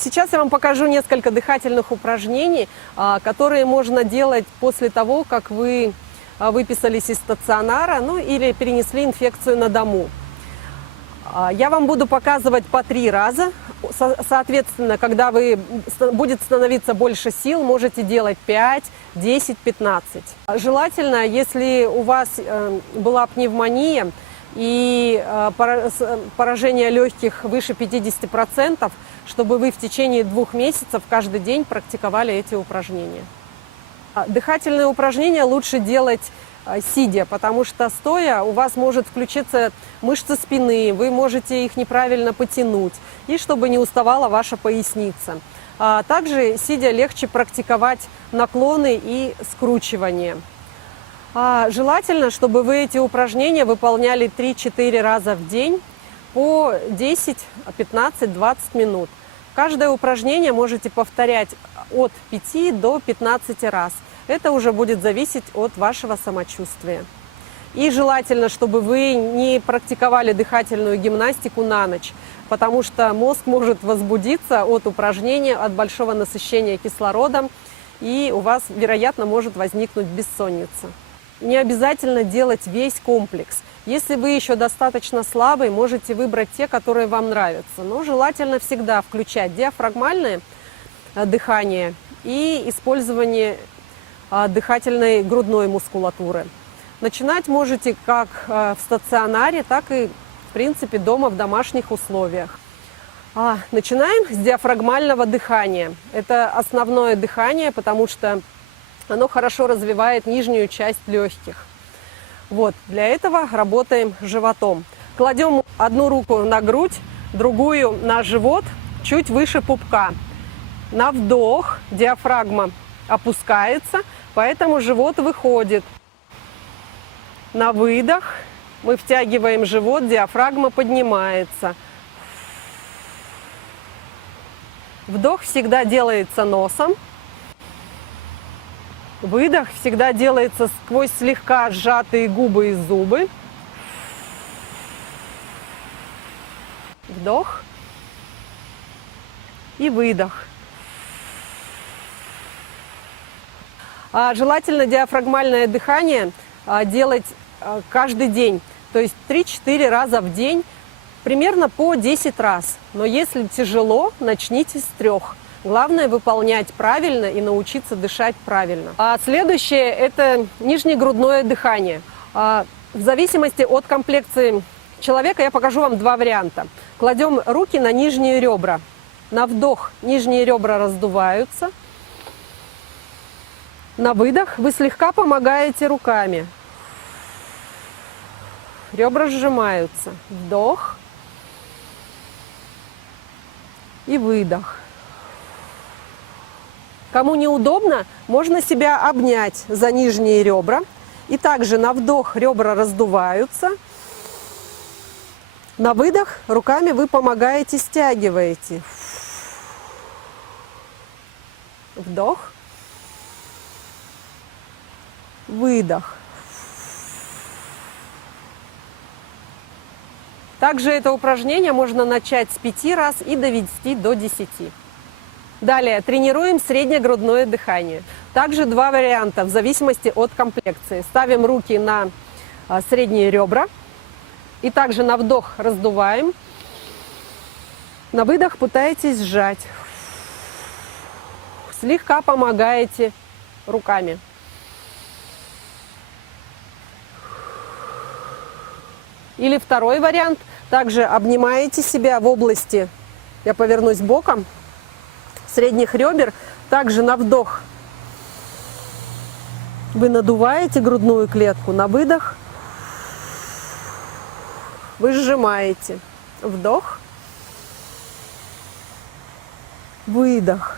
Сейчас я вам покажу несколько дыхательных упражнений, которые можно делать после того, как вы выписались из стационара, ну или перенесли инфекцию на дому. Я вам буду показывать по 3 раза. Соответственно, когда будет становиться больше сил, можете делать 5, 10, 15. Желательно, если у вас была пневмония и поражение легких выше 50%, чтобы вы в течение 2 месяцев каждый день практиковали эти упражнения. Дыхательные упражнения лучше делать сидя, потому что стоя у вас может включиться мышцы спины, вы можете их неправильно потянуть, и чтобы не уставала ваша поясница. Также сидя легче практиковать наклоны и скручивание. Желательно, чтобы вы эти упражнения выполняли 3-4 раза в день по 10, 15, 20 минут. Каждое упражнение можете повторять от 5 до 15 раз. Это уже будет зависеть от вашего самочувствия. И желательно, чтобы вы не практиковали дыхательную гимнастику на ночь, потому что мозг может возбудиться от упражнения, от большого насыщения кислородом, и у вас, вероятно, может возникнуть бессонница. Не обязательно делать весь комплекс. Если вы еще достаточно слабый, можете выбрать те, которые вам нравятся. Но желательно всегда включать диафрагмальное дыхание и использование дыхательной грудной мускулатуры. Начинать можете как в стационаре, так и, в принципе, дома в домашних условиях. Начинаем с диафрагмального дыхания. Это основное дыхание, потому что оно хорошо развивает нижнюю часть легких. Вот, для этого работаем животом. Кладем одну руку на грудь, другую на живот, чуть выше пупка. На вдох диафрагма опускается, поэтому живот выходит. На выдох мы втягиваем живот, диафрагма поднимается. Вдох всегда делается носом. Выдох всегда делается сквозь слегка сжатые губы и зубы. Вдох и выдох. Желательно диафрагмальное дыхание делать каждый день, то есть 3-4 раза в день, примерно по 10 раз. Но если тяжело, начните с 3. Главное выполнять правильно и научиться дышать правильно. Следующее – это нижнегрудное дыхание. В зависимости от комплекции человека я покажу вам 2 варианта. Кладем руки на нижние ребра. На вдох нижние ребра раздуваются. На выдох вы слегка помогаете руками. Ребра сжимаются. Вдох и выдох. Кому неудобно, можно себя обнять за нижние ребра. И также на вдох ребра раздуваются. На выдох руками вы помогаете, стягиваете. Вдох. Выдох. Также это упражнение можно начать с 5 раз и довести до 10. Далее тренируем среднегрудное дыхание. Также 2 варианта в зависимости от комплекции. Ставим руки на средние ребра. И также на вдох раздуваем. На выдох пытаетесь сжать. Слегка помогаете руками. Или второй вариант. Также обнимаете себя в области, я повернусь боком, средних ребер. Также на вдох вы надуваете грудную клетку, на выдох вы сжимаете. Вдох, выдох.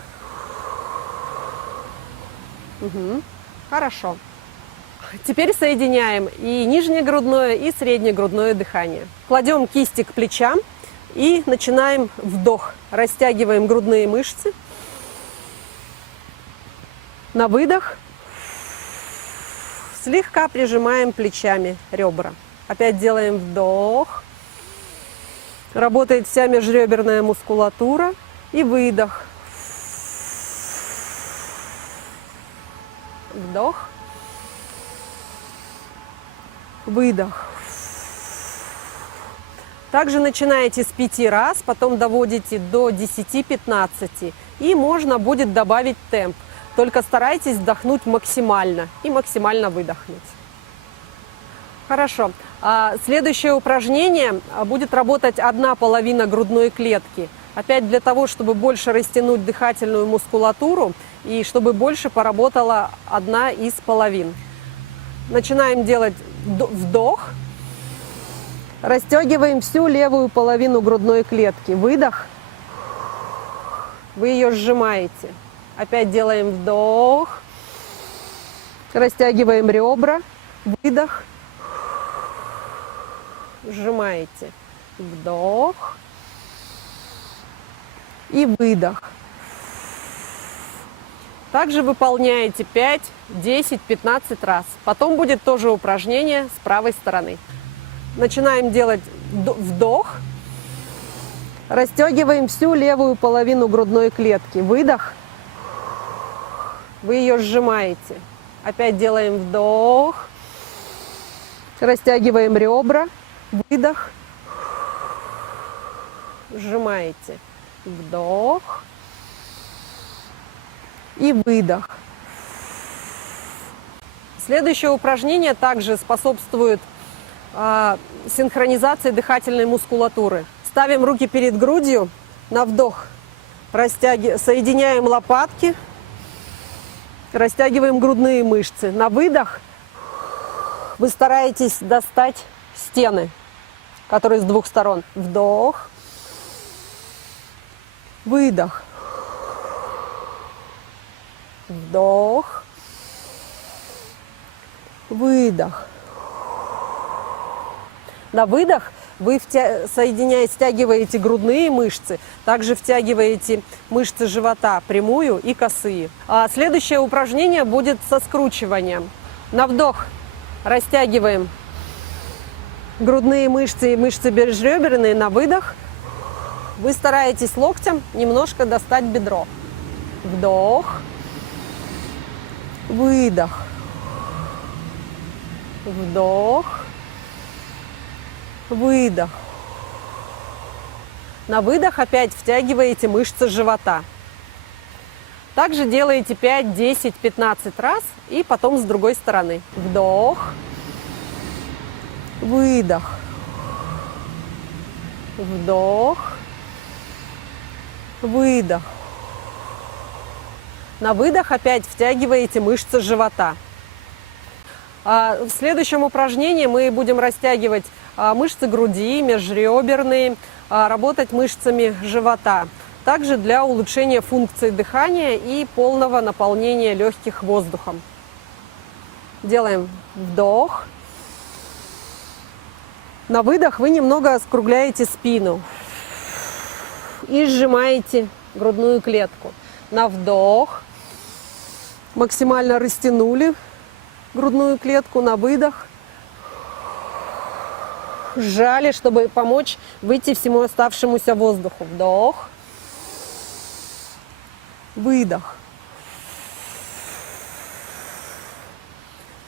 Хорошо. Теперь соединяем и нижнее грудное, и среднее грудное дыхание. Кладем кисти к плечам и начинаем вдох. Растягиваем грудные мышцы. На выдох слегка прижимаем плечами ребра. Опять делаем вдох. Работает вся межреберная мускулатура. И выдох. Вдох. Выдох. Также начинаете с 5 раз, потом доводите до 10-15. И можно будет добавить темп. Только старайтесь вдохнуть максимально и максимально выдохнуть. Хорошо. Следующее упражнение будет работать одна половина грудной клетки. Опять для того, чтобы больше растянуть дыхательную мускулатуру и чтобы больше поработала одна из половин. Начинаем делать вдох. Растягиваем всю левую половину грудной клетки. Выдох. Вы ее сжимаете. Опять делаем вдох. Растягиваем ребра. Выдох. Сжимаете. Вдох. И выдох. Также выполняете 5, 10, 15 раз. Потом будет тоже упражнение с правой стороны. Начинаем делать вдох. Растягиваем всю левую половину грудной клетки. Выдох. Вы ее сжимаете. Опять делаем вдох. Растягиваем ребра. Выдох. Сжимаете. Вдох. И выдох. Следующее упражнение также способствует синхронизации дыхательной мускулатуры. Ставим руки перед грудью. На вдох соединяем лопатки. Растягиваем грудные мышцы. На выдох вы стараетесь достать стены, которые с двух сторон. Вдох. Выдох. Вдох. Выдох. На выдох вы стягиваете грудные мышцы, также втягиваете мышцы живота, прямую и косые. Следующее упражнение будет со скручиванием. На вдох растягиваем грудные мышцы и мышцы безреберные. На выдох вы стараетесь локтем немножко достать бедро. Вдох. Выдох. Вдох. Выдох. На выдох опять втягиваете мышцы живота. Также делаете 5, 10, 15 раз и потом с другой стороны. Вдох. Выдох. Вдох. Выдох. На выдох опять втягиваете мышцы живота. В следующем упражнении мы будем растягивать мышцы груди, межреберные, работать мышцами живота. Также для улучшения функции дыхания и полного наполнения легких воздухом. Делаем вдох. На выдох вы немного скругляете спину и сжимаете грудную клетку. На вдох максимально растянули грудную клетку. На выдох сжали, чтобы помочь выйти всему оставшемуся воздуху. Вдох. Выдох.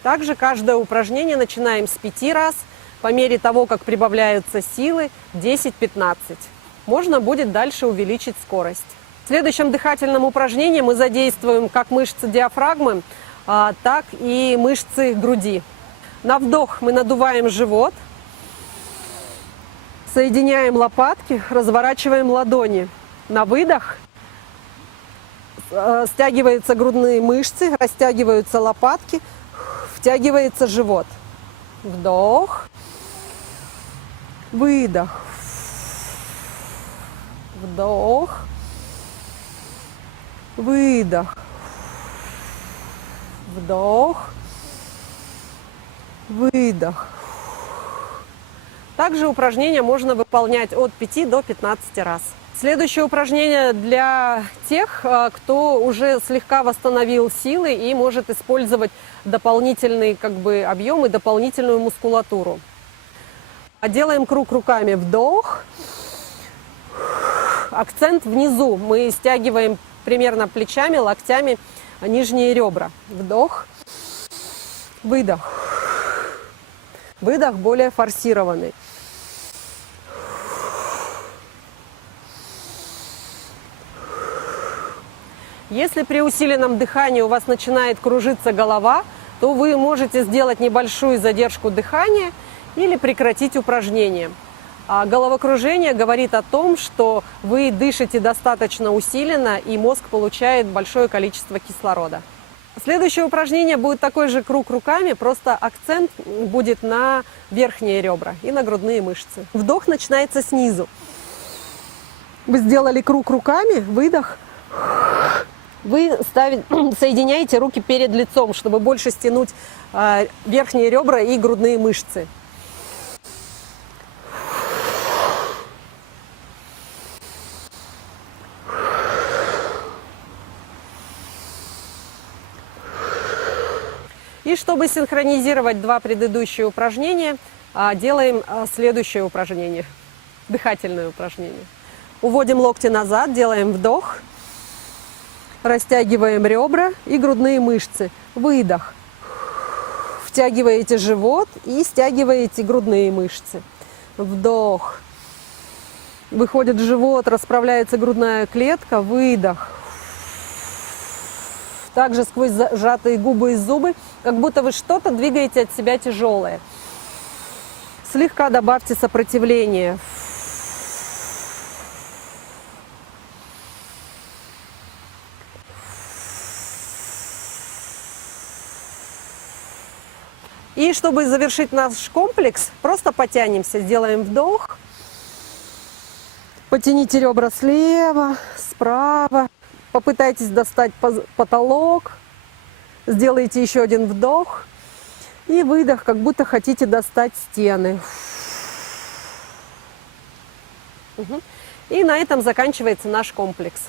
Также каждое упражнение начинаем с 5 раз. По мере того, как прибавляются силы, 10-15. Можно будет дальше увеличить скорость. В следующем дыхательном упражнении мы задействуем как мышцы диафрагмы, так и мышцы груди. На вдох мы надуваем живот, соединяем лопатки, разворачиваем ладони. На выдох стягиваются грудные мышцы, растягиваются лопатки, втягивается живот. Вдох. Выдох. Вдох. Выдох. Вдох. Выдох. Также упражнения можно выполнять от 5 до 15 раз. Следующее упражнение для тех, кто уже слегка восстановил силы и может использовать дополнительный объем и дополнительную мускулатуру. Делаем круг руками. Вдох. Акцент внизу. Мы стягиваем примерно плечами, локтями нижние ребра. Вдох, выдох. Выдох более форсированный. Если при усиленном дыхании у вас начинает кружиться голова, то вы можете сделать небольшую задержку дыхания или прекратить упражнение. А головокружение говорит о том, что вы дышите достаточно усиленно и мозг получает большое количество кислорода. Следующее упражнение будет такой же круг руками, просто акцент будет на верхние ребра и на грудные мышцы. Вдох начинается снизу. Вы сделали круг руками, выдох. Вы соединяете руки перед лицом, чтобы больше стянуть верхние ребра и грудные мышцы. И чтобы синхронизировать два предыдущие упражнения, делаем следующее упражнение, дыхательное упражнение. Уводим локти назад, делаем вдох. Растягиваем ребра и грудные мышцы. Выдох. Втягиваете живот и стягиваете грудные мышцы. Вдох. Выходит живот, расправляется грудная клетка. Выдох. Также сквозь сжатые губы и зубы, как будто вы что-то двигаете от себя тяжелое. Слегка добавьте сопротивление. И чтобы завершить наш комплекс, просто потянемся. Сделаем вдох. Потяните ребра слева, справа. Попытайтесь достать потолок. Сделайте еще один вдох. И выдох, как будто хотите достать стены. И на этом заканчивается наш комплекс.